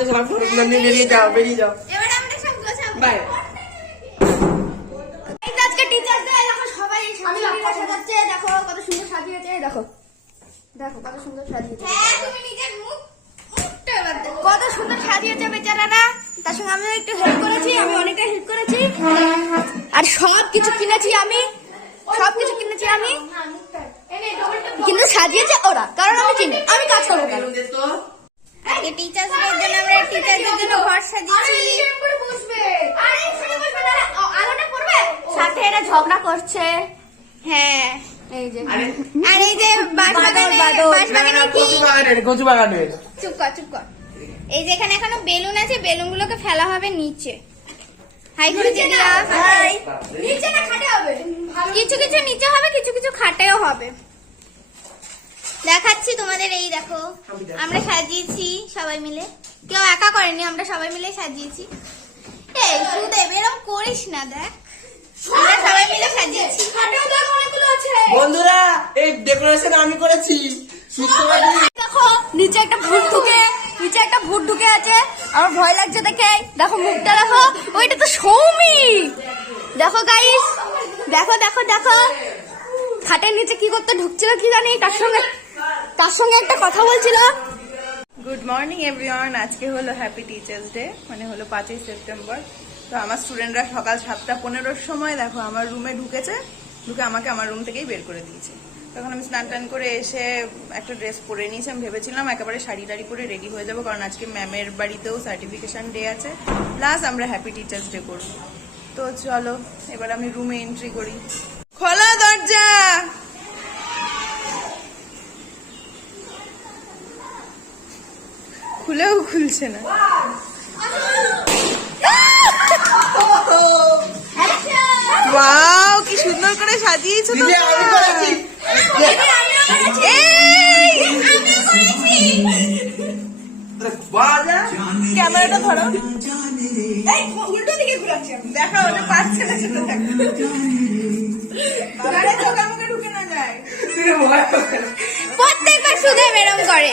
সুন্দর নিয়ে বেরিয়ে যাও বেরিয়ে যাও। এবারে আমরা সব গোছাবো বাই। দেখো সবাই সাজিয়ে সাজাচ্ছে দেখো কত সুন্দর সাজিয়েছে দেখো। দেখো কত সুন্দর সাজিয়েছে। হ্যাঁ তুমি নিজের মুখ। কত সুন্দর সাজিয়েছে বেচারারা। তার সঙ্গে আমিও একটু হেল্প করেছি আমি অনেকটা হেল্প করেছি। আর সব কিছু কিনেছি আমি। সব কিছু কিনেছি আমি কিন্তু সাজিয়েছে ওরা কারণ আমি চিনি। আমি কাজ করব কেন? আজকে টিচার্স ডে জন্য আমরা টিচারদের জন্য ঘর সাজিয়েছি। সাথে এরা ঝগড়া করছে। হ্যাঁ। এই যে। আর। এই যে কচু বাগানের চুপ কর চুপ কর। এই যে এখানে এখনও বেলুন আছে বেলুন গুলোকে ফেলা হবে নিচে। হাই করে দিদিরা হাই। নিচে না খাটে হবে। কিছু কিছু নিচে হবে কিছু কিছু খাটেও হবে। দেখাচ্ছি তোমাদের এই দেখো। আমরা সাজিয়েছি সবাই মিলে। কেউ একা করেনি আমরা সবাই মিলে সাজিয়েছি। এই সুদেব এরকম করিস না দেখ। আমরা সবাই মিলে সাজিয়েছি। বন্ধুরা এই ডেকোরেশন আমি করেছি। দেখো নিচে একটা ভূত ঢুকে নিচে একটা ভূত ঢুকে আছে। আমার ভয় লাগছে দেখে। দেখো মুখটা দেখো। ওইটা তো সৌমি। দেখো গাইস দেখো দেখো দেখো। খাটের নিচে কি করতে ঢুকছিল কি জানি তার সঙ্গে তার সঙ্গে একটা কথা বলছিল। গুড মর্নিং এভরিওয়ান আজকে হলো হ্যাপি টিচার্স ডে মানে হলো পাঁচই সেপ্টেম্বর তো আমার স্টুডেন্টরা সকাল সাতটা পনেরোর সময় দেখো আমার রুমে ঢুকেছে, ঢুকে আমাকে আমার রুম থেকেই বের করে দিয়েছে। তখন আমি স্নান টান করে এসে একটা ড্রেস পরে নিয়েছি। আমি ভেবেছিলাম একেবারে শাড়ি টাড়ি পরে রেডি হয়ে যাব, কারণ আজকে ম্যামের বাড়িতেও সার্টিফিকেশন ডে আছে। প্লাস আমরা হ্যাপি টিচার্স ডে করব। তো চলো, এবার আমি রুমে এন্ট্রি করি। খোলা দরজা! খুলেও খুলছে না। ওয়াও কি সুন্দর করে সাজিয়েছো ক্যামেরাটা ধরো। উল্টো দিকে ঘুরাচ্ছি আমি। দেখা ওটা পাচ্ছে না সেটা দেখো বাবারে চোখে মুখে ঢুকে না যায়। প্রত্যেকবার সুদেব এরম করে।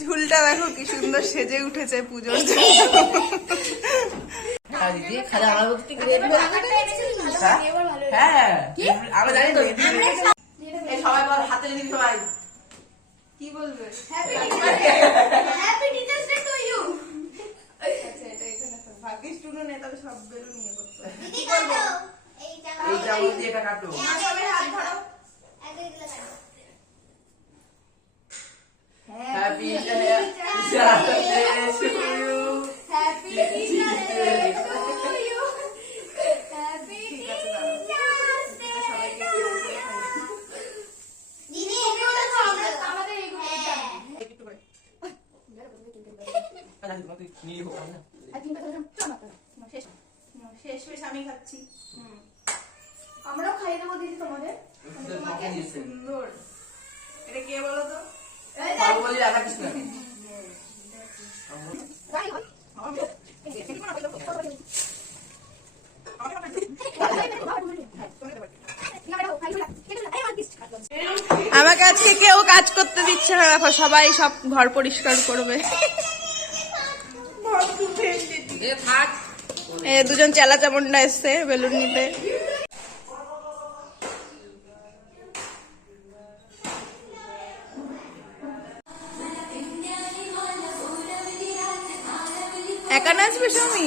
ঝুলটা দেখো কি সুন্দর সেজে উঠেছে পুজোর জন্য। হ্যাঁ কি হয়ে? হ্যাঁ আমরা জানি তো। এই সবাই বল হাতে সবাই। কি বলবে? হ্যাপি ভাগ্যিস নেই তবে সব বেলুন নিয়ে করতে। দিদি কাটো এই এই চামচ দিয়ে এটা কাটো। Happy teachers day to you happy teachers day to you happy teachers day দিদি এগুলো তো আমাদের এই ঘরে নিয়ে সুন্দর এটা কে বলো তো? বাহুবলী রাধা আমাকে আজকে কেউ কাজ করতে দিচ্ছে না দেখো সবাই সব ঘর পরিষ্কার করবে। এ দুজন চেলা চামুন্ডা এসছে বেলুন নিতে। একা নাচবে স্বামী